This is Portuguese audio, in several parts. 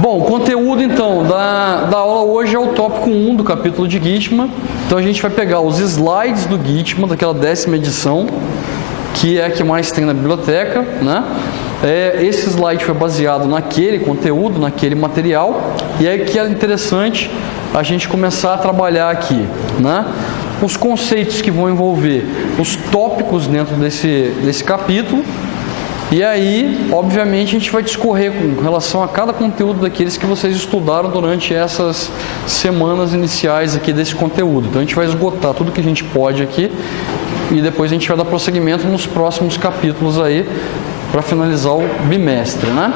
Bom, o conteúdo então da aula hoje é o tópico 1 do capítulo de Gitman. Então a gente vai pegar os slides do Gitman, daquela 10ª edição, que é a que mais tem na biblioteca, né? Esse slide foi baseado naquele conteúdo, naquele material, e aí que é interessante a gente começar a trabalhar aqui, né? Os conceitos que vão envolver os tópicos dentro desse capítulo. E aí, obviamente, a gente vai discorrer com relação a cada conteúdo daqueles que vocês estudaram durante essas semanas iniciais aqui desse conteúdo. Então, a gente vai esgotar tudo que a gente pode aqui e depois a gente vai dar prosseguimento nos próximos capítulos aí para finalizar o bimestre, né?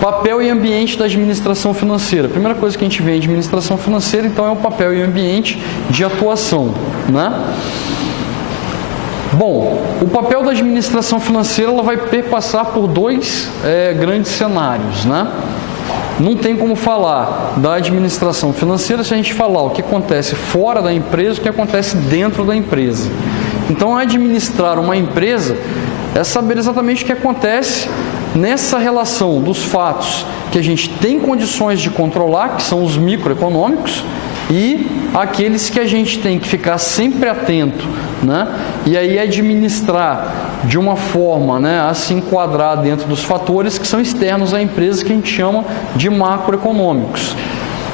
Papel e ambiente da administração financeira. A primeira coisa que a gente vê em administração financeira, então, é o papel e ambiente de atuação, né? Bom, o papel da administração financeira ela vai perpassar por dois grandes cenários, né? Não tem como falar da administração financeira se a gente falar o que acontece fora da empresa, o que acontece dentro da empresa. Então, administrar uma empresa é saber exatamente o que acontece nessa relação dos fatos que a gente tem condições de controlar, que são os microeconômicos, e aqueles que a gente tem que ficar sempre atento, né? E aí administrar de uma forma, né, a se enquadrar dentro dos fatores que são externos à empresa, que a gente chama de macroeconômicos.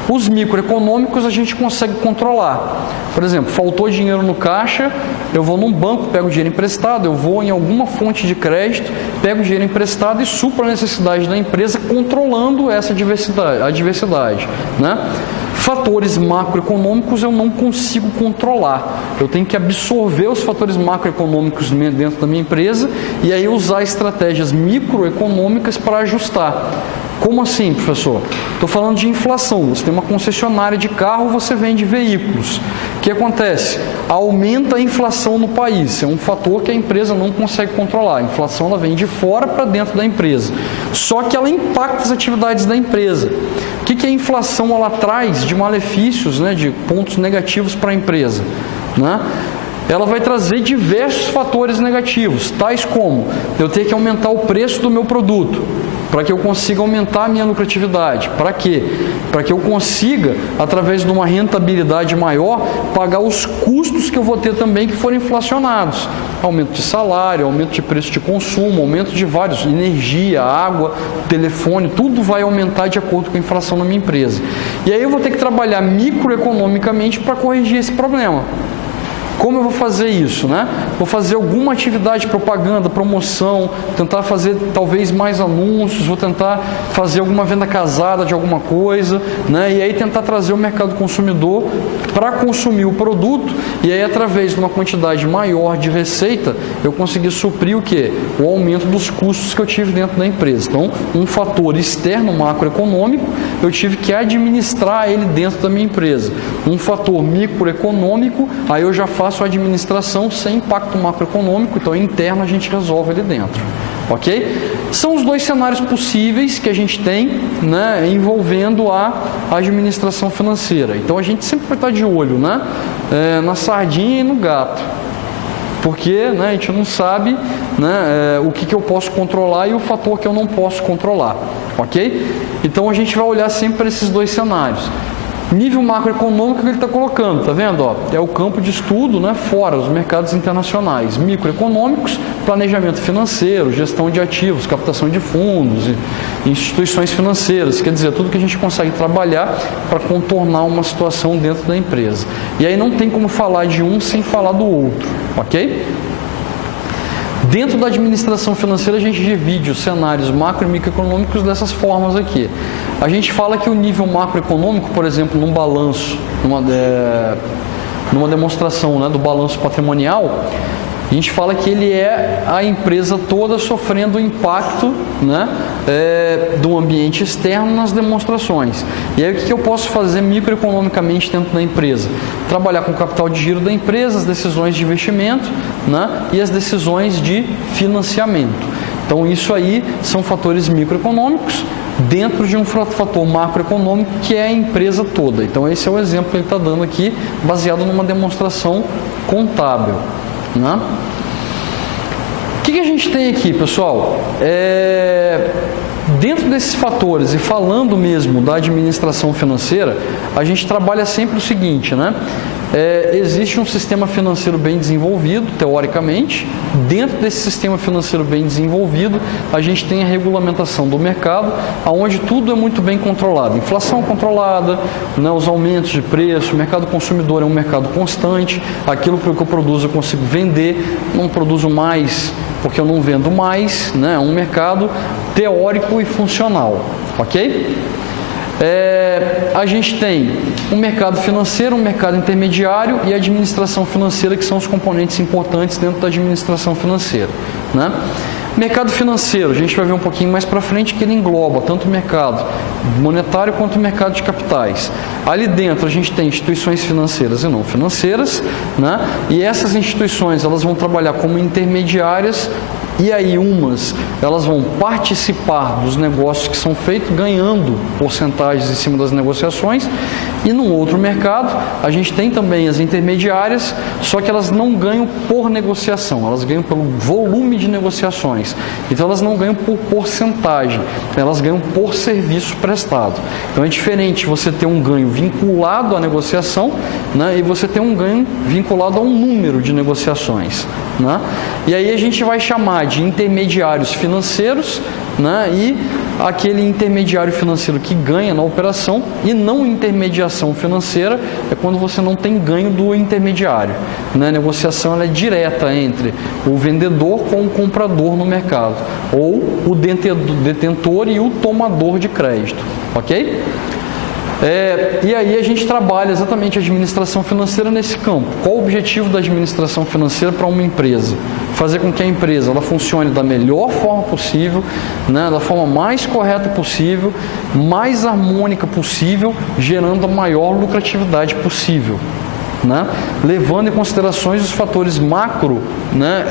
Os microeconômicos a gente consegue controlar. Por exemplo, faltou dinheiro no caixa, eu vou num banco, pego dinheiro emprestado, eu vou em alguma fonte de crédito, pego dinheiro emprestado e supro a necessidade da empresa, controlando essa adversidade, né? Fatores macroeconômicos eu não consigo controlar. Eu tenho que absorver os fatores macroeconômicos dentro da minha empresa e aí usar estratégias microeconômicas para ajustar. Como assim, professor? Estou falando de inflação. Você tem uma concessionária de carro, você vende veículos. O que acontece? Aumenta a inflação no país. É um fator que a empresa não consegue controlar. A inflação ela vem de fora para dentro da empresa. Só que ela impacta as atividades da empresa. O que a inflação ela traz de malefícios, né, de pontos negativos para a empresa, né? Ela vai trazer diversos fatores negativos, tais como eu ter que aumentar o preço do meu produto, para que eu consiga aumentar a minha lucratividade. Para quê? Para que eu consiga, através de uma rentabilidade maior, pagar os custos que eu vou ter também que forem inflacionados. Aumento de salário, aumento de preço de consumo, aumento de vários, energia, água, telefone, tudo vai aumentar de acordo com a inflação na minha empresa. E aí eu vou ter que trabalhar microeconomicamente para corrigir esse problema. Como eu vou fazer isso, né? Vou fazer alguma atividade de propaganda, promoção, tentar fazer talvez mais anúncios, vou tentar fazer alguma venda casada de alguma coisa, né? E aí tentar trazer o mercado consumidor para consumir o produto e aí através de uma quantidade maior de receita eu conseguir suprir o quê? O aumento dos custos que eu tive dentro da empresa. Então, um fator externo macroeconômico, eu tive que administrar ele dentro da minha empresa. Um fator microeconômico, aí eu já faço a administração sem impacto macroeconômico, então interno a gente resolve ali dentro, ok? São os dois cenários possíveis que a gente tem, né, envolvendo a administração financeira. Então a gente sempre vai estar de olho, né, na sardinha e no gato, porque, né, a gente não sabe, né, o que eu posso controlar e o fator que eu não posso controlar, ok? Então a gente vai olhar sempre para esses dois cenários. Nível macroeconômico que ele está colocando, tá vendo? Ó, é o campo de estudo, né, fora os mercados internacionais. Microeconômicos, planejamento financeiro, gestão de ativos, captação de fundos, instituições financeiras, quer dizer, tudo que a gente consegue trabalhar para contornar uma situação dentro da empresa. E aí não tem como falar de um sem falar do outro, ok? Dentro da administração financeira, a gente divide os cenários macro e microeconômicos dessas formas aqui. A gente fala que o nível macroeconômico, por exemplo, num balanço, numa demonstração, né, do balanço patrimonial, a gente fala que ele é a empresa toda sofrendo o impacto, né, do ambiente externo nas demonstrações. E aí o que eu posso fazer microeconomicamente dentro da empresa? Trabalhar com o capital de giro da empresa, as decisões de investimento, né, e as decisões de financiamento. Então isso aí são fatores microeconômicos dentro de um fator macroeconômico que é a empresa toda. Então esse é o exemplo que ele está dando aqui, baseado numa demonstração contábil, né? O que a gente tem aqui, pessoal? Dentro desses fatores e falando mesmo da administração financeira, a gente trabalha sempre o seguinte, né? Existe um sistema financeiro bem desenvolvido, teoricamente. Dentro desse sistema financeiro bem desenvolvido, a gente tem a regulamentação do mercado, onde tudo é muito bem controlado. Inflação controlada, né, os aumentos de preço, o mercado consumidor é um mercado constante, aquilo que eu produzo eu consigo vender, não produzo mais porque eu não vendo mais, né? É um mercado teórico e funcional, ok? A gente tem um mercado financeiro, um mercado intermediário e a administração financeira, que são os componentes importantes dentro da administração financeira, né? Mercado financeiro, a gente vai ver um pouquinho mais para frente que ele engloba tanto o mercado monetário quanto o mercado de capitais. Ali dentro a gente tem instituições financeiras e não financeiras, né? E essas instituições elas vão trabalhar como intermediárias. E aí elas vão participar dos negócios que são feitos, ganhando porcentagens em cima das negociações. E no outro mercado, a gente tem também as intermediárias, só que elas não ganham por negociação, elas ganham pelo volume de negociações. Então elas não ganham por porcentagem, elas ganham por serviço prestado. Então é diferente você ter um ganho vinculado à negociação, né, e você ter um ganho vinculado a um número de negociações, né? E aí a gente vai chamar de intermediários financeiros, né, e aquele intermediário financeiro que ganha na operação, e não intermediação financeira é quando você não tem ganho do intermediário, né? A negociação ela é direta entre o vendedor com o comprador no mercado, ou o detentor e o tomador de crédito, ok? E aí a gente trabalha exatamente a administração financeira nesse campo. Qual o objetivo da administração financeira para uma empresa? Fazer com que a empresa ela funcione da melhor forma possível, né, da forma mais correta possível, mais harmônica possível, gerando a maior lucratividade possível, né, levando em considerações os fatores macro, né,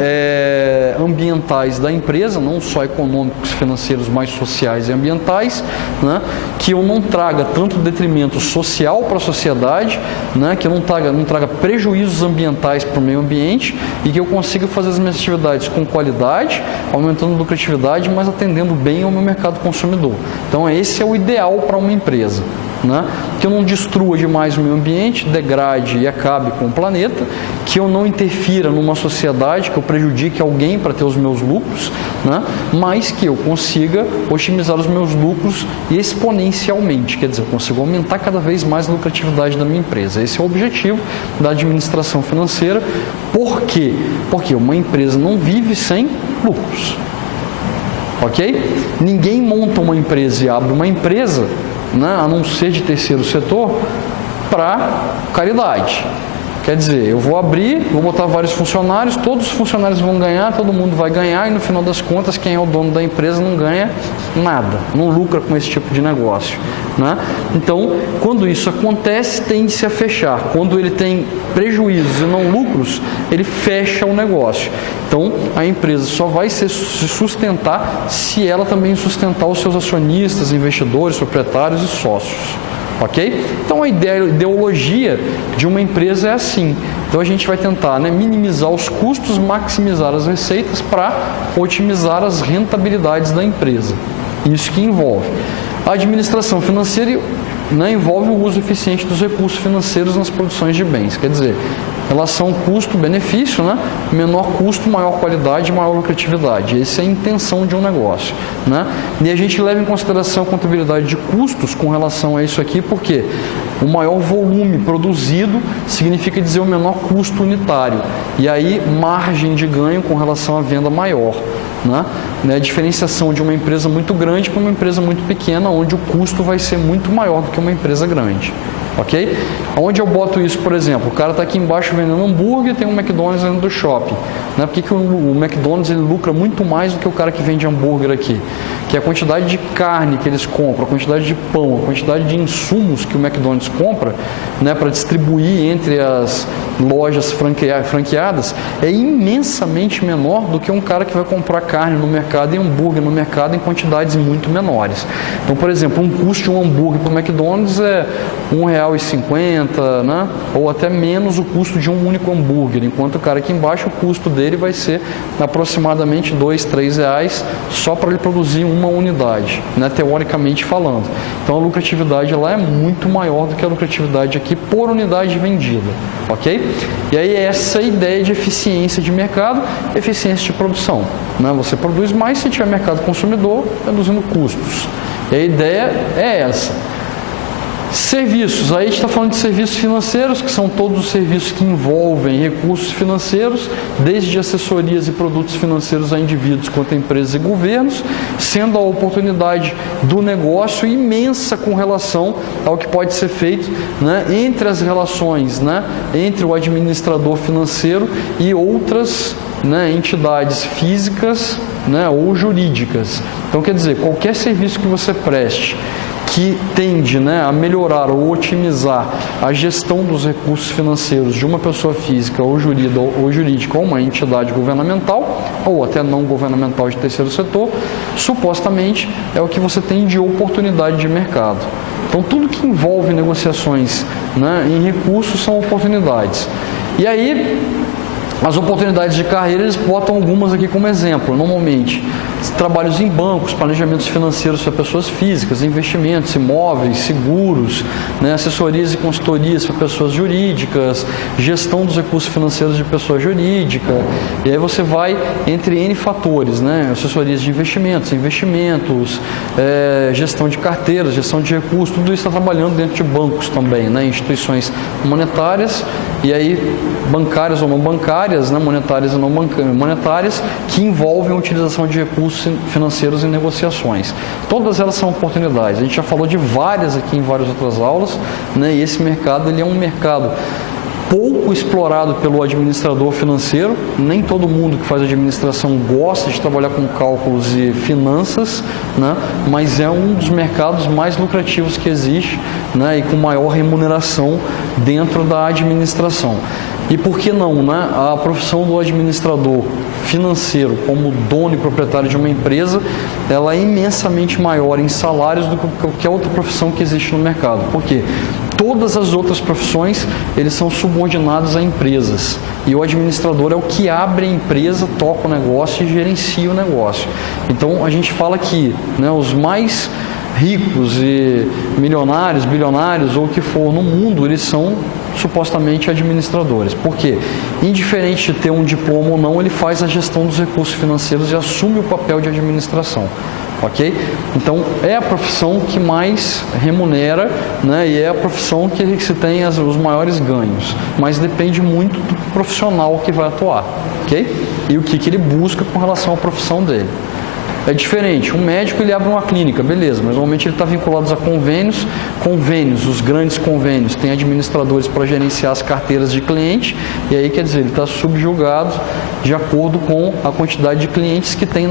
ambientais da empresa, não só econômicos, financeiros, mas sociais e ambientais, né, que eu não traga tanto detrimento social para a sociedade, né, que eu não traga prejuízos ambientais para o meio ambiente e que eu consiga fazer as minhas atividades com qualidade, aumentando a lucratividade, mas atendendo bem ao meu mercado consumidor. Então esse é o ideal para uma empresa, né? Que eu não destrua demais o meio ambiente, degrade e acabe com o planeta, que eu não interfira numa sociedade, que eu prejudique alguém para ter os meus lucros, né? Mas que eu consiga otimizar os meus lucros exponencialmente, quer dizer, eu consigo aumentar cada vez mais a lucratividade da minha empresa. Esse é o objetivo da administração financeira. Por quê? Porque uma empresa não vive sem lucros, ok? Ninguém monta uma empresa e abre uma empresa, né, a não ser de terceiro setor, para caridade. Quer dizer, eu vou abrir, vou botar vários funcionários, todos os funcionários vão ganhar, todo mundo vai ganhar e no final das contas quem é o dono da empresa não ganha nada, não lucra com esse tipo de negócio, né? Então, quando isso acontece, tende-se a fechar. Quando ele tem prejuízos e não lucros, ele fecha o negócio. Então, a empresa só vai se sustentar se ela também sustentar os seus acionistas, investidores, proprietários e sócios. Ok? Então a ideologia de uma empresa é assim. Então a gente vai tentar, né, minimizar os custos, maximizar as receitas para otimizar as rentabilidades da empresa. Isso que envolve. A administração financeira, né, envolve o uso eficiente dos recursos financeiros nas produções de bens. Quer dizer, relação custo-benefício, né? Menor custo, maior qualidade, maior lucratividade. Essa é a intenção de um negócio, né? E a gente leva em consideração a contabilidade de custos com relação a isso aqui, porque o maior volume produzido significa dizer o menor custo unitário. E aí, margem de ganho com relação à venda maior, né? A diferenciação de uma empresa muito grande para uma empresa muito pequena, onde o custo vai ser muito maior do que uma empresa grande. Ok? Onde eu boto isso, por exemplo, o cara está aqui embaixo vendendo hambúrguer e tem um McDonald's dentro do shopping. Né? Por que o McDonald's ele lucra muito mais do que o cara que vende hambúrguer aqui? Que é a quantidade de carne que eles compram, a quantidade de pão, a quantidade de insumos que o McDonald's compra, né, para distribuir entre as lojas franqueadas é imensamente menor do que um cara que vai comprar carne no mercado e hambúrguer no mercado em quantidades muito menores. Então, por exemplo, um custo de um hambúrguer para o McDonald's é R$1,50, né? Ou até menos o custo de um único hambúrguer, enquanto o cara aqui embaixo, o custo dele vai ser aproximadamente R$2, R$3 só para ele produzir um uma unidade, né, teoricamente falando. Então a lucratividade lá é muito maior do que a lucratividade aqui por unidade vendida, ok? E aí essa é a ideia de eficiência de mercado, eficiência de produção, né? Você produz mais se tiver mercado consumidor, reduzindo custos. E a ideia é essa. Serviços, aí a gente está falando de serviços financeiros, que são todos os serviços que envolvem recursos financeiros, desde assessorias e produtos financeiros a indivíduos quanto a empresas e governos, sendo a oportunidade do negócio imensa com relação ao que pode ser feito, né, entre as relações, né, entre o administrador financeiro e outras, né, entidades físicas, né, ou jurídicas. Então, quer dizer, qualquer serviço que você preste que tende, né, a melhorar ou otimizar a gestão dos recursos financeiros de uma pessoa física ou jurídica ou uma entidade governamental ou até não governamental de terceiro setor, supostamente é o que você tem de oportunidade de mercado. Então tudo que envolve negociações, né, em recursos são oportunidades. E aí as oportunidades de carreira, eles botam algumas aqui como exemplo. Normalmente, trabalhos em bancos, planejamentos financeiros para pessoas físicas, investimentos, imóveis, seguros, né, assessorias e consultorias para pessoas jurídicas, gestão dos recursos financeiros de pessoa jurídica. E aí você vai entre N fatores, né, assessorias de investimentos, gestão de carteiras, gestão de recursos, tudo isso está trabalhando dentro de bancos também, né, instituições monetárias, e aí bancárias ou não bancárias, né, monetárias e não monetárias, que envolvem a utilização de recursos financeiros em negociações. Todas elas são oportunidades. A gente já falou de várias aqui em várias outras aulas, né, e esse mercado ele é um mercado pouco explorado pelo administrador financeiro. Nem todo mundo que faz administração gosta de trabalhar com cálculos e finanças, né? Mas é um dos mercados mais lucrativos que existe, né? E com maior remuneração dentro da administração. E por que não, né? A profissão do administrador financeiro, como dono e proprietário de uma empresa, ela é imensamente maior em salários do que qualquer outra profissão que existe no mercado. Por quê? Todas as outras profissões, eles são subordinados a empresas. E o administrador é o que abre a empresa, toca o negócio e gerencia o negócio. Então, a gente fala que, né, os mais ricos e milionários, bilionários ou o que for no mundo, eles são supostamente administradores. Por quê? Indiferente de ter um diploma ou não, ele faz a gestão dos recursos financeiros e assume o papel de administração. Ok? Então, é a profissão que mais remunera, né, e é a profissão que se tem os maiores ganhos. Mas depende muito do profissional que vai atuar. Ok? E o que ele busca com relação à profissão dele. É diferente, um médico ele abre uma clínica, beleza, mas normalmente ele está vinculado a convênios, os grandes convênios, tem administradores para gerenciar as carteiras de cliente, e aí quer dizer, ele está subjugado de acordo com a quantidade de clientes que tem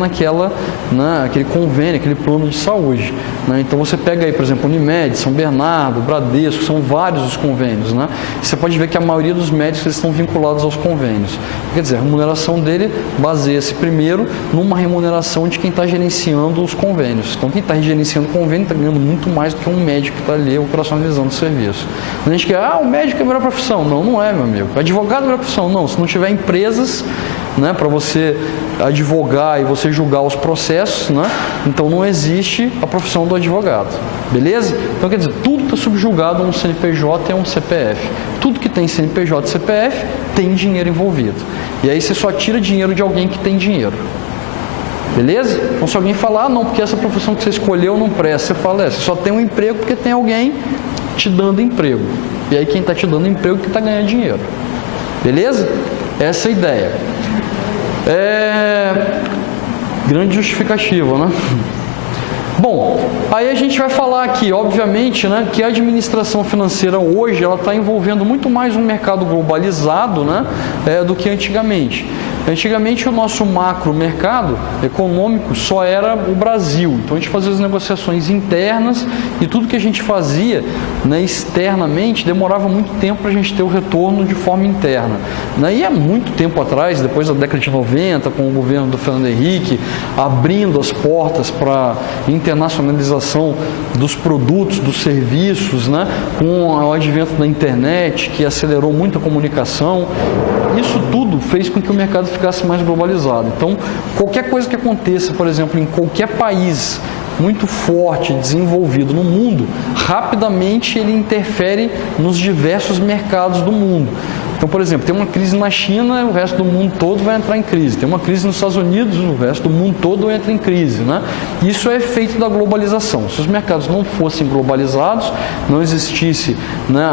aquele convênio, aquele plano de saúde, né? Então você pega aí, por exemplo, Unimed, São Bernardo, Bradesco, são vários os convênios, né? Você pode ver que a maioria dos médicos eles estão vinculados aos convênios. Quer dizer, a remuneração dele baseia-se primeiro numa remuneração de quem está gerenciando os convênios. Então, quem está gerenciando o convênio está ganhando muito mais do que um médico que está ali operacionalizando o serviço. A gente quer, o médico é a melhor profissão. Não, não é, meu amigo. Advogado é a melhor profissão. Não, se não tiver empresas, né, para você advogar e você julgar os processos, né, então não existe a profissão do advogado. Beleza? Então, quer dizer, tudo está subjugado a um CNPJ e a um CPF. Tudo que tem CNPJ e CPF tem dinheiro envolvido. E aí você só tira dinheiro de alguém que tem dinheiro. Beleza? Então se alguém falar, não, porque essa profissão que você escolheu não presta, você fala, você só tem um emprego porque tem alguém te dando emprego. E aí quem está te dando emprego que está ganhando dinheiro. Beleza? Essa é a ideia. Grande justificativa, né? Bom, aí a gente vai falar aqui, obviamente, né, que a administração financeira hoje ela está envolvendo muito mais um mercado globalizado, né, do que antigamente. Antigamente o nosso macro mercado econômico só era o Brasil, então a gente fazia as negociações internas e tudo que a gente fazia, né, externamente demorava muito tempo para a gente ter o retorno de forma interna, né? E há muito tempo atrás, depois da década de 90, com o governo do Fernando Henrique, abrindo as portas para internacionalização dos produtos, dos serviços, né, com o advento da internet, que acelerou muito a comunicação, isso tudo fez com que o mercado ficasse mais globalizado. Então, qualquer coisa que aconteça, por exemplo, em qualquer país muito forte, desenvolvido no mundo, rapidamente ele interfere nos diversos mercados do mundo. Então, por exemplo, tem uma crise na China, o resto do mundo todo vai entrar em crise. Tem uma crise nos Estados Unidos, o resto do mundo todo entra em crise, né? Isso é efeito da globalização. Se os mercados não fossem globalizados, não existisse, né,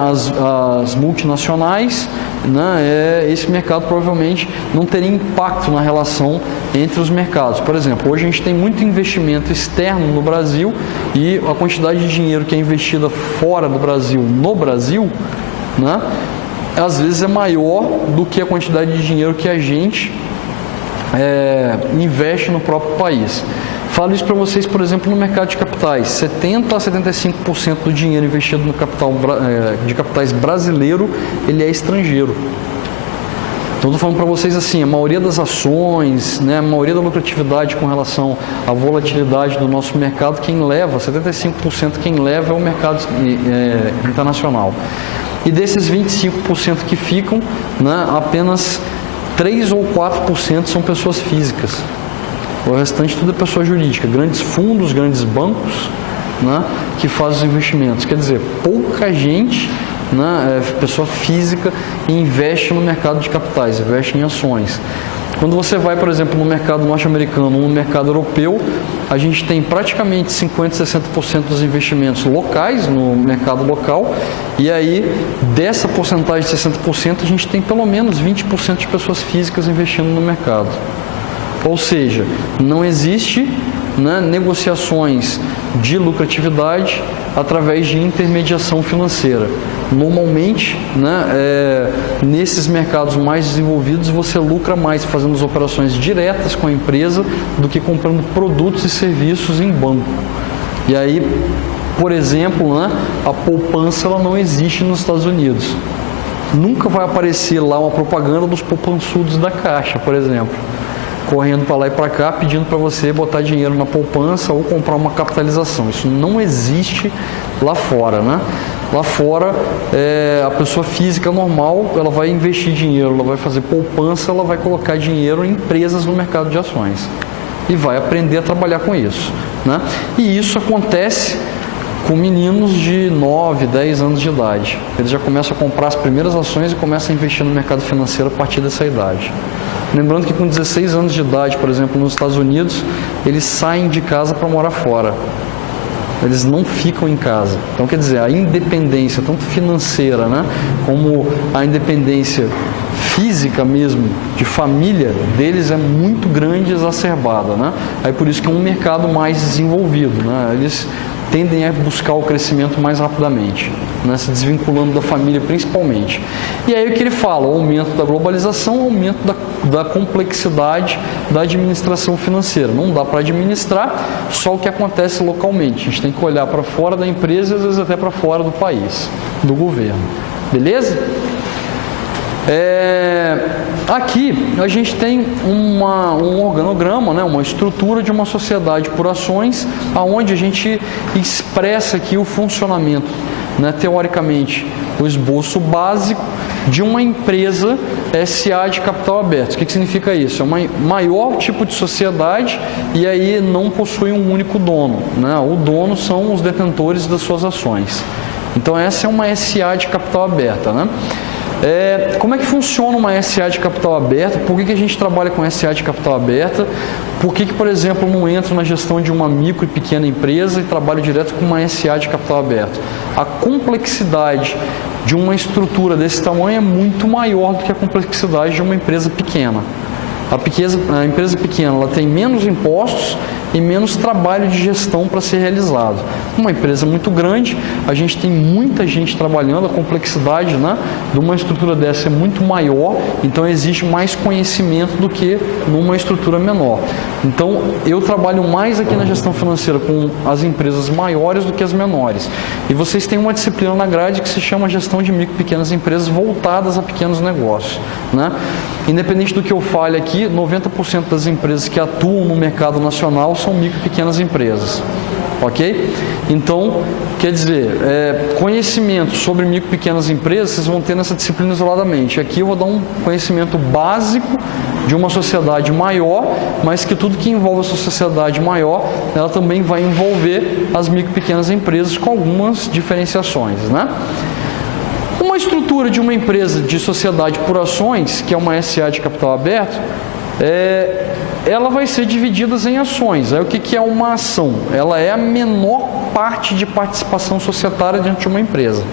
as multinacionais, né, esse mercado provavelmente não teria impacto na relação entre os mercados. Por exemplo, hoje a gente tem muito investimento externo no Brasil e a quantidade de dinheiro que é investida fora do Brasil, no Brasil, né, às vezes é maior do que a quantidade de dinheiro que a gente investe no próprio país. Falo isso para vocês, por exemplo, no mercado de capitais. 70% a 75% do dinheiro investido no capital de capitais brasileiro, ele é estrangeiro. Então, estou falando para vocês assim, a maioria das ações, né, a maioria da lucratividade com relação à volatilidade do nosso mercado, quem leva, 75% quem leva é o mercado internacional. E desses 25% que ficam, né, apenas 3 ou 4% são pessoas físicas. O restante tudo é pessoa jurídica, grandes fundos, grandes bancos, né, que fazem os investimentos. Quer dizer, pouca gente, né, pessoa física, investe no mercado de capitais, investe em ações. Quando você vai, por exemplo, no mercado norte-americano ou no mercado europeu, a gente tem praticamente 50%, 60% dos investimentos locais, no mercado local, e aí dessa porcentagem de 60%, a gente tem pelo menos 20% de pessoas físicas investindo no mercado. Ou seja, não existe, né, negociações de lucratividade através de intermediação financeira. Normalmente, né, nesses mercados mais desenvolvidos, você lucra mais fazendo as operações diretas com a empresa do que comprando produtos e serviços em banco. E aí, por exemplo, né, a poupança ela não existe nos Estados Unidos. Nunca vai aparecer lá uma propaganda dos poupançudos da Caixa, por exemplo, correndo para lá e para cá, pedindo para você botar dinheiro na poupança ou comprar uma capitalização. Isso não existe lá fora, né? Lá fora, a pessoa física normal, ela vai investir dinheiro, ela vai fazer poupança, ela vai colocar dinheiro em empresas no mercado de ações e vai aprender a trabalhar com isso, né? E isso acontece com meninos de 9, 10 anos de idade. Eles já começam a comprar as primeiras ações e começam a investir no mercado financeiro a partir dessa idade. Lembrando que com 16 anos de idade, por exemplo, nos Estados Unidos, eles saem de casa para morar fora. Eles não ficam em casa. Então, quer dizer, a independência, tanto financeira, né, como a independência física mesmo, de família, deles é muito grande e exacerbada, né? Aí por isso que é um mercado mais desenvolvido, né? Eles tendem a buscar o crescimento mais rapidamente, né, se desvinculando da família principalmente. E aí o que ele fala? O aumento da globalização, o aumento da complexidade da administração financeira. Não dá para administrar só o que acontece localmente. A gente tem que olhar para fora da empresa e às vezes até para fora do país, do governo. Beleza? Aqui a gente tem um organograma, né, uma estrutura de uma sociedade por ações, aonde a gente expressa aqui o funcionamento, né, teoricamente, o esboço básico de uma empresa SA de capital aberto. O que significa isso? É um maior tipo de sociedade e aí não possui um único dono, né? O dono são os detentores das suas ações. Então essa é uma SA de capital aberta, né? Como é que funciona uma SA de capital aberta? Por que a gente trabalha com SA de capital aberta? Por que, por exemplo, não entra na gestão de uma micro e pequena empresa e trabalho direto com uma SA de capital aberto? A complexidade de uma estrutura desse tamanho é muito maior do que a complexidade de uma empresa pequena. A empresa pequena ela tem menos impostos e menos trabalho de gestão para ser realizado. Uma empresa muito grande, a gente tem muita gente trabalhando, a complexidade, né, de uma estrutura dessa é muito maior, então existe mais conhecimento do que numa estrutura menor. Então, eu trabalho mais aqui na gestão financeira com as empresas maiores do que as menores. E vocês têm uma disciplina na grade que se chama gestão de micro e pequenas empresas voltadas a pequenos negócios, né? Independente do que eu fale aqui, 90% das empresas que atuam no mercado nacional são micro e pequenas empresas. ok? Então, quer dizer, conhecimento sobre micro e pequenas empresas, vocês vão ter nessa disciplina isoladamente. Aqui eu vou dar um conhecimento básico de uma sociedade maior, mas que tudo que envolve essa sociedade maior, ela também vai envolver as micro e pequenas empresas com algumas diferenciações, né? Uma estrutura de uma empresa de sociedade por ações, que é uma SA de capital aberto, ela vai ser dividida em ações. Aí o que é uma ação? Ela é a menor parte de participação societária dentro de uma empresa.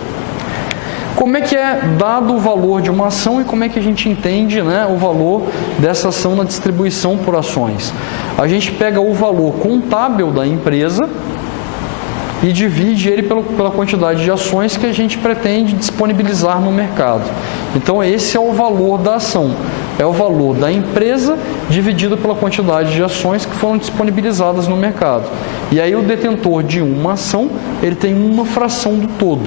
Como é que é dado o valor de uma ação e como é que a gente entende, né, o valor dessa ação na distribuição por ações? A gente pega o valor contábil da empresa e divide ele pela quantidade de ações que a gente pretende disponibilizar no mercado. Então esse é o valor da ação, é o valor da empresa dividido pela quantidade de ações que foram disponibilizadas no mercado. E aí o detentor de uma ação, ele tem uma fração do todo.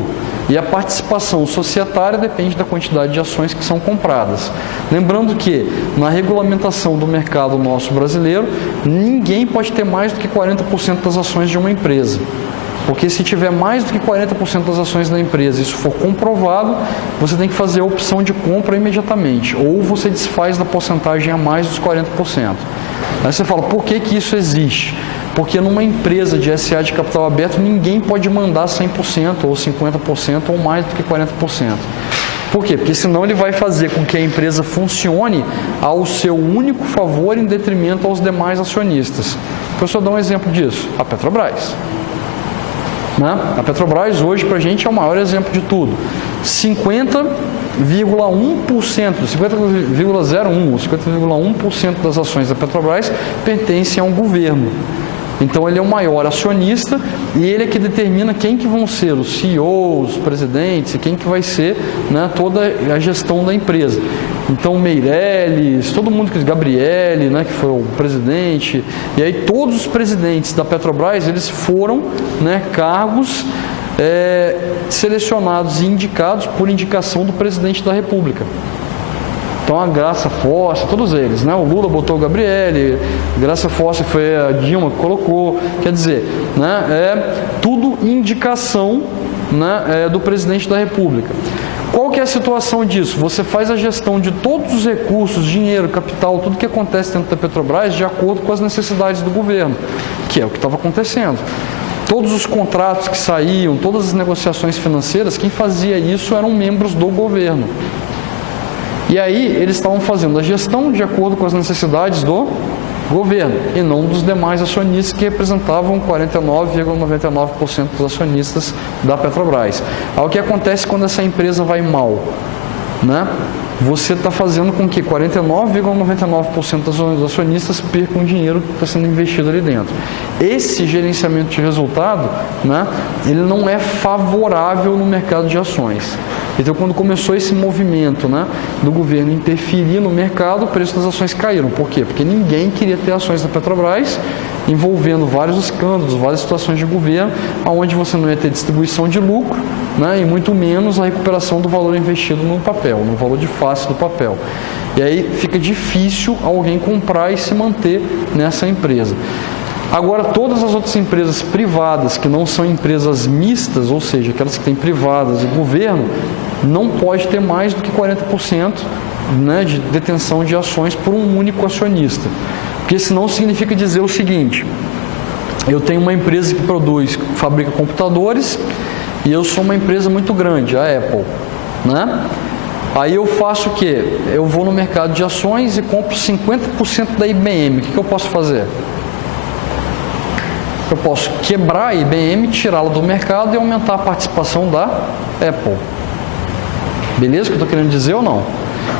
E a participação societária depende da quantidade de ações que são compradas. Lembrando que na regulamentação do mercado nosso brasileiro, ninguém pode ter mais do que 40% das ações de uma empresa. Porque se tiver mais do que 40% das ações da empresa, isso for comprovado, você tem que fazer a opção de compra imediatamente. Ou você desfaz da porcentagem a mais dos 40%. Aí você fala, por que isso existe? Porque numa empresa de SA de capital aberto, ninguém pode mandar 100% ou 50% ou mais do que 40%. Por quê? Porque senão ele vai fazer com que a empresa funcione ao seu único favor em detrimento aos demais acionistas. Vou só dar um exemplo disso. A Petrobras. Né? A Petrobras hoje para a gente é o maior exemplo de tudo. 50,1%, 50,1% das ações da Petrobras pertencem a um governo. Então ele é o maior acionista e ele é que determina quem que vão ser os CEOs, os presidentes e quem que vai ser, né, toda a gestão da empresa. Então Meirelles, todo mundo, Gabriele, né, que foi o presidente, e aí todos os presidentes da Petrobras, eles foram, né, cargos selecionados e indicados por indicação do presidente da República. Então a Graça Fossi, todos eles, né? O Lula botou o Gabriele, Graça Fossi foi a Dilma que colocou, quer dizer, né? Tudo indicação, né, do presidente da República. Qual que é a situação disso? Você faz a gestão de todos os recursos, dinheiro, capital, tudo que acontece dentro da Petrobras de acordo com as necessidades do governo, que é o que estava acontecendo. Todos os contratos que saíam, todas as negociações financeiras, quem fazia isso eram membros do governo. E aí eles estavam fazendo a gestão de acordo com as necessidades do governo e não dos demais acionistas que representavam 49,99% dos acionistas da Petrobras. Aí o que acontece quando essa empresa vai mal? Né? Você está fazendo com que 49,99% dos acionistas percam o dinheiro que está sendo investido ali dentro. Esse gerenciamento de resultado, né, ele não é favorável no mercado de ações. Então, quando começou esse movimento, né, do governo interferir no mercado, o preço das ações caíram. Por quê? Porque ninguém queria ter ações da Petrobras envolvendo vários escândalos, várias situações de governo, onde você não ia ter distribuição de lucro, né, e muito menos a recuperação do valor investido no papel, no valor de face do papel. E aí fica difícil alguém comprar e se manter nessa empresa. Agora, todas as outras empresas privadas, que não são empresas mistas, ou seja, aquelas que têm privadas e governo, não pode ter mais do que 40%, né, de detenção de ações por um único acionista. Porque senão significa dizer o seguinte: eu tenho uma empresa que fabrica computadores, e eu sou uma empresa muito grande, a Apple, né? Aí eu faço o quê? Eu vou no mercado de ações e compro 50% da IBM. O que eu posso fazer? Eu posso quebrar a IBM, tirá-la do mercado e aumentar a participação da Apple. Beleza o que eu estou querendo dizer ou não?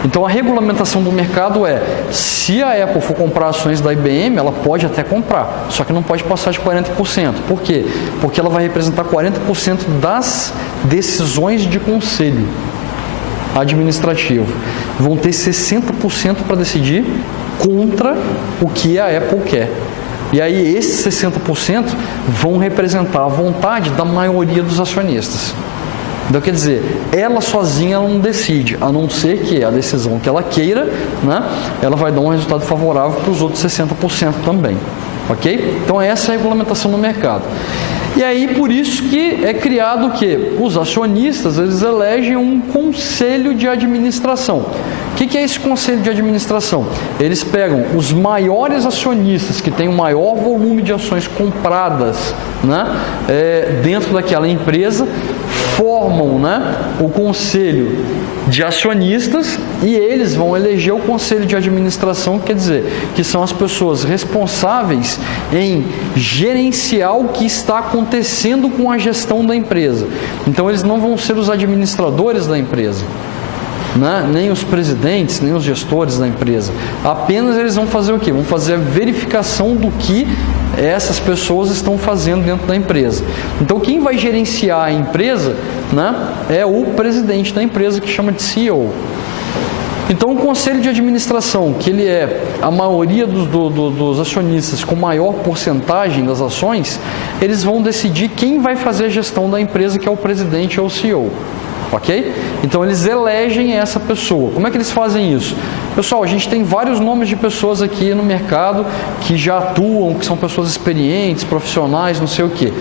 Então a regulamentação do mercado é, se a Apple for comprar ações da IBM, ela pode até comprar, só que não pode passar de 40%. Por quê? Porque ela vai representar 40% das decisões de conselho administrativo. Vão ter 60% para decidir contra o que a Apple quer. E aí esses 60% vão representar a vontade da maioria dos acionistas. Então, quer dizer, ela sozinha não decide, a não ser que a decisão que ela queira, né, ela vai dar um resultado favorável para os outros 60% também. ok? Então essa é a regulamentação no mercado. E aí, por isso que é criado o quê? Os acionistas, eles elegem um conselho de administração. O que é esse conselho de administração? Eles pegam os maiores acionistas, que têm o maior volume de ações compradas, né, dentro daquela empresa, formam, né, o conselho de acionistas e eles vão eleger o conselho de administração, quer dizer, que são as pessoas responsáveis em gerenciar o que está acontecendo com a gestão da empresa. Então, eles não vão ser os administradores da empresa, né? Nem os presidentes, nem os gestores da empresa. Apenas eles vão fazer o quê? Vão fazer a verificação do que essas pessoas estão fazendo dentro da empresa. Então, quem vai gerenciar a empresa, né, é o presidente da empresa, que chama de CEO. Então, o conselho de administração, que ele é a maioria dos acionistas com maior porcentagem das ações, eles vão decidir quem vai fazer a gestão da empresa, que é o presidente ou o CEO. Ok? Então, eles elegem essa pessoa. Como é que eles fazem isso? Pessoal, a gente tem vários nomes de pessoas aqui no mercado que já atuam, que são pessoas experientes, profissionais, não sei o quê.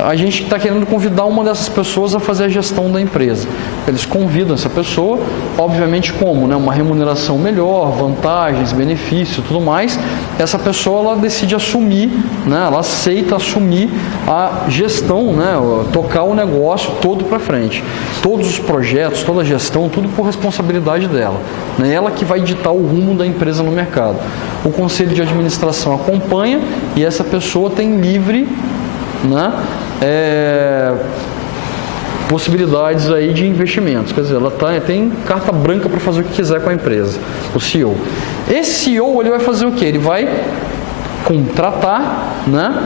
A gente está querendo convidar uma dessas pessoas a fazer a gestão da empresa. Eles convidam essa pessoa, obviamente como? Né? Uma remuneração melhor, vantagens, benefícios, tudo mais. Essa pessoa, ela decide assumir, né? Ela aceita assumir a gestão, né? Tocar o negócio todo para frente. Todos os projetos, toda a gestão, tudo por responsabilidade dela. Né? Ela que vai ditar o rumo da empresa no mercado. O conselho de administração acompanha e essa pessoa tem livre, né, possibilidades aí de investimentos, quer dizer, ela tem carta branca para fazer o que quiser com a empresa, o CEO. Esse CEO, ele vai fazer o quê? Ele vai contratar, né,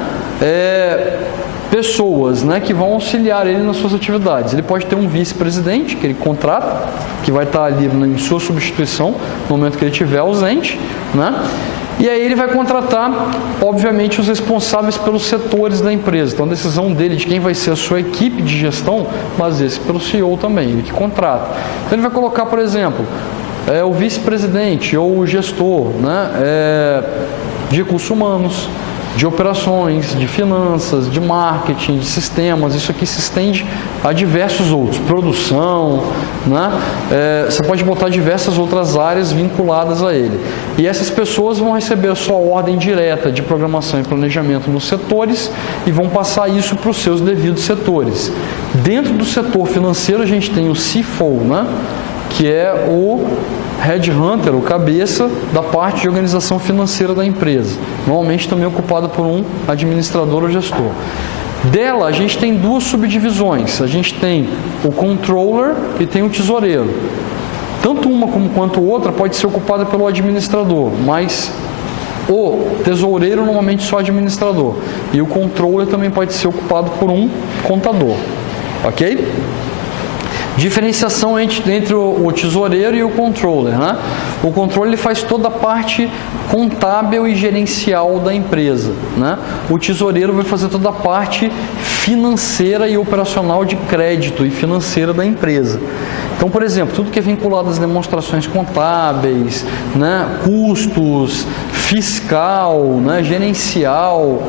pessoas, né, que vão auxiliar ele nas suas atividades. Ele pode ter um vice-presidente que ele contrata, que vai estar ali em sua substituição no momento que ele estiver ausente, né? E aí ele vai contratar, obviamente, os responsáveis pelos setores da empresa. Então, a decisão dele de quem vai ser a sua equipe de gestão baseia-se pelo CEO também, ele que contrata. Então, ele vai colocar, por exemplo, o vice-presidente ou o gestor, né, de recursos humanos, de operações, de finanças, de marketing, de sistemas. Isso aqui se estende a diversos outros, produção, né? Você pode botar diversas outras áreas vinculadas a ele. E essas pessoas vão receber a sua ordem direta de programação e planejamento nos setores e vão passar isso para os seus devidos setores. Dentro do setor financeiro, a gente tem o CFO, né? Que é o headhunter, o cabeça da parte de organização financeira da empresa, normalmente também ocupado por um administrador ou gestor. Dela, a gente tem duas subdivisões, a gente tem o controller e tem o tesoureiro. Tanto uma quanto outra pode ser ocupada pelo administrador, mas o tesoureiro normalmente só administrador, e o controller também pode ser ocupado por um contador, ok? Diferenciação entre o tesoureiro e o controller, né? O controller, ele faz toda a parte contábil e gerencial da empresa, né? O tesoureiro vai fazer toda a parte financeira e operacional de crédito e financeira da empresa. Então, por exemplo, tudo que é vinculado às demonstrações contábeis, né, custos, fiscal, né, gerencial,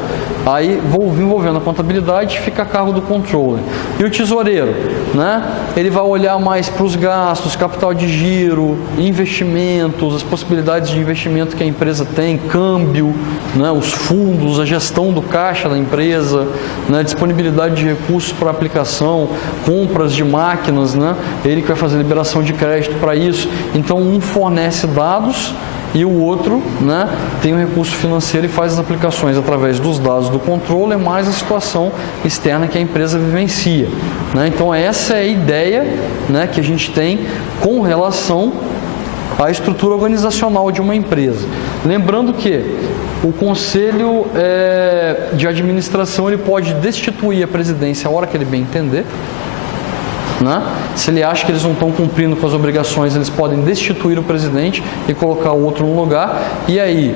aí envolvendo a contabilidade, fica a cargo do controller. E o tesoureiro, né, ele vai olhar mais para os gastos, capital de giro, investimentos, as possibilidades de investimento que a empresa tem, câmbio, né, os fundos, a gestão do caixa da empresa, né, disponibilidade de recursos para aplicação, compras de máquinas, né, ele que vai fazer liberação de crédito para isso. Então, um fornece dados e o outro, né, tem um recurso financeiro e faz as aplicações através dos dados do controle, mais a situação externa que a empresa vivencia, né? Então, essa é a ideia, né, que a gente tem com relação à estrutura organizacional de uma empresa. Lembrando que o conselho de administração, ele pode destituir a presidência a hora que ele bem entender, né? Se ele acha que eles não estão cumprindo com as obrigações, eles podem destituir o presidente e colocar o outro no lugar. E aí,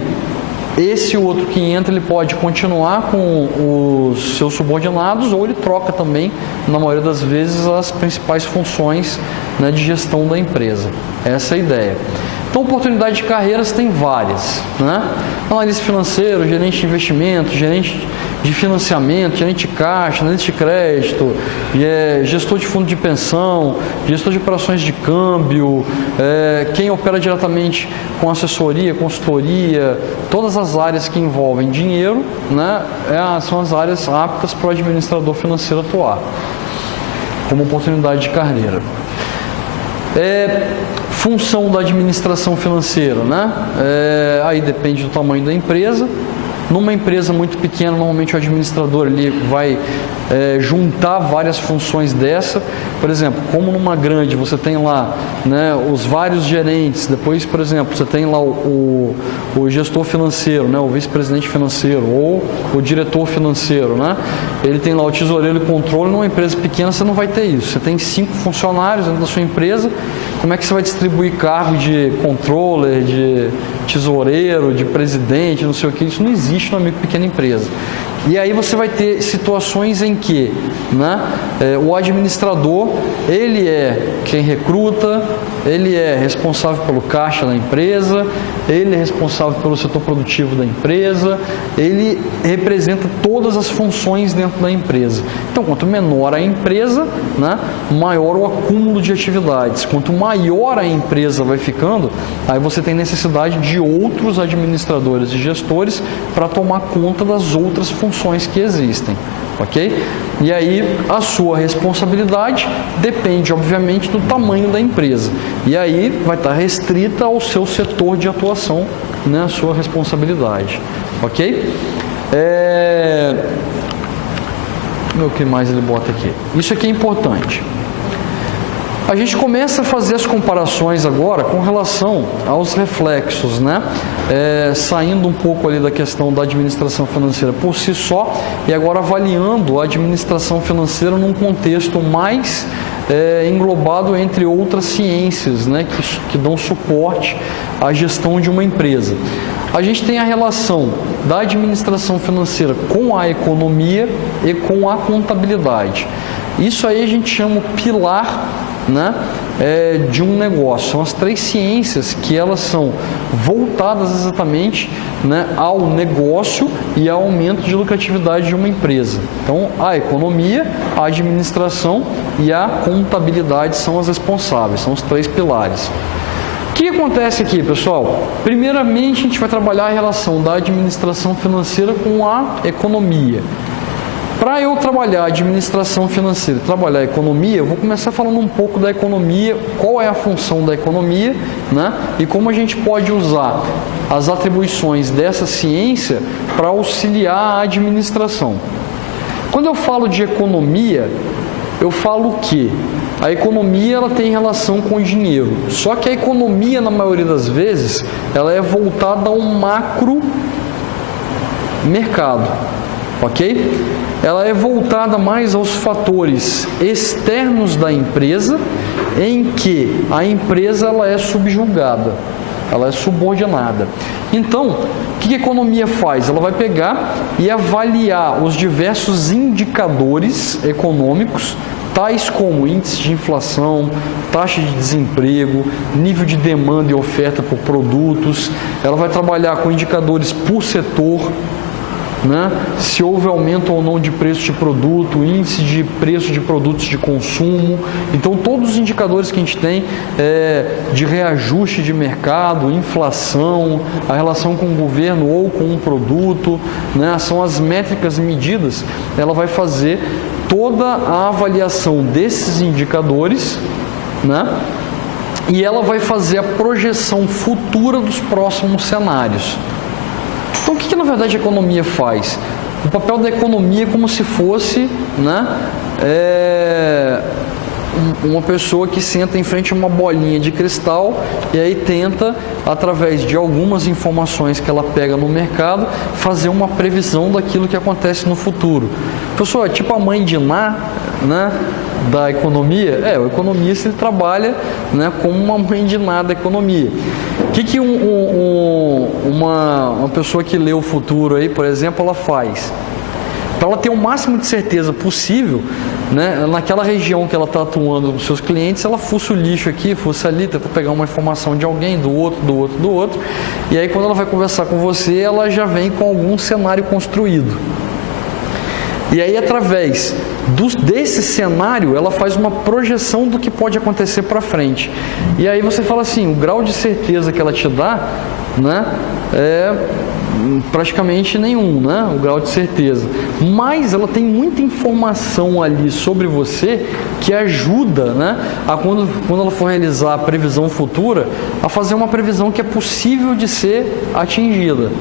esse outro que entra, ele pode continuar com os seus subordinados ou ele troca também, na maioria das vezes, as principais funções, né, de gestão da empresa. Essa é a ideia. Então, oportunidade de carreiras tem várias, né? Analista financeiro, gerente de investimento, gerente de financiamento, gerente de caixa, analista de crédito, gestor de fundo de pensão, gestor de operações de câmbio, quem opera diretamente com assessoria, consultoria, todas as áreas que envolvem dinheiro, né, são as áreas aptas para o administrador financeiro atuar, como oportunidade de carreira. Função da administração financeira, né? Aí depende do tamanho da empresa. Numa empresa muito pequena, normalmente o administrador ele vai juntar várias funções dessa. Por exemplo, como numa grande você tem lá, né, os vários gerentes, depois, por exemplo, você tem lá o gestor financeiro, né, o vice-presidente financeiro ou o diretor financeiro, né? Ele tem lá o tesoureiro e controle. Numa empresa pequena você não vai ter isso. Você tem 5 funcionários dentro da sua empresa. Como é que você vai distribuir cargo de controller, de tesoureiro, de presidente, não sei o que? Isso não existe numa pequena empresa. E aí você vai ter situações em que, né, o administrador, ele é quem recruta, ele é responsável pelo caixa da empresa, ele é responsável pelo setor produtivo da empresa, ele representa todas as funções dentro da empresa. Então, quanto menor a empresa, né, maior o acúmulo de atividades. Quanto maior a empresa vai ficando, aí você tem necessidade de outros administradores e gestores para tomar conta das outras funções que existem. Ok? E aí a sua responsabilidade depende, obviamente, do tamanho da empresa. E aí vai estar restrita ao seu setor de atuação, né, a sua responsabilidade. Ok? O que mais ele bota aqui? Isso aqui é importante. A gente começa a fazer as comparações agora com relação aos reflexos, né? Saindo um pouco ali da questão da administração financeira por si só e agora avaliando a administração financeira num contexto mais englobado entre outras ciências, né? Que dão suporte à gestão de uma empresa. A gente tem a relação da administração financeira com a economia e com a contabilidade. Isso aí a gente chama o pilar, né, de um negócio. São as 3 ciências que elas são voltadas exatamente, né, ao negócio e ao aumento de lucratividade de uma empresa. Então, a economia, a administração e a contabilidade são as responsáveis, são os 3 pilares. O que acontece aqui, pessoal? Primeiramente, a gente vai trabalhar a relação da administração financeira com a economia. Para eu trabalhar a administração financeira, trabalhar a economia, eu vou começar falando um pouco da economia, qual é a função da economia, né? E como a gente pode usar as atribuições dessa ciência para auxiliar a administração. Quando eu falo de economia, eu falo que a economia ela tem relação com o dinheiro. Só que a economia, na maioria das vezes, ela é voltada a um macro mercado, ok? Ela é voltada mais aos fatores externos da empresa, em que a empresa ela é subjugada, ela é subordinada. Então, o que a economia faz? Ela vai pegar e avaliar os diversos indicadores econômicos, tais como índice de inflação, taxa de desemprego, nível de demanda e oferta por produtos. Ela vai trabalhar com indicadores por setor, né? Se houve aumento ou não de preço de produto, índice de preço de produtos de consumo. Então, todos os indicadores que a gente tem de reajuste de mercado, inflação, a relação com o governo ou com o produto, né? São as métricas medidas. Ela vai fazer toda a avaliação desses indicadores, né? E ela vai fazer a projeção futura dos próximos cenários. Então, o que na verdade a economia faz? O papel da economia é como se fosse, né, uma pessoa que senta em frente a uma bolinha de cristal e aí tenta, através de algumas informações que ela pega no mercado, fazer uma previsão daquilo que acontece no futuro. Pessoal, é tipo a mãe de Ná, né, da economia. O economista ele trabalha, né, como uma mãe de Ná da economia. O que uma pessoa que lê o futuro aí, por exemplo, ela faz? Para ela ter o máximo de certeza possível, né, naquela região que ela está atuando com seus clientes, ela fuça o lixo aqui, fuça ali, tenta pegar uma informação de alguém, do outro, e aí quando ela vai conversar com você, ela já vem com algum cenário construído. E aí, através desse cenário, ela faz uma projeção do que pode acontecer para frente. E aí você fala assim, o grau de certeza que ela te dá, né, é praticamente nenhum, né, o grau de certeza. Mas ela tem muita informação ali sobre você que ajuda, né, a quando ela for realizar a previsão futura, a fazer uma previsão que é possível de ser atingida.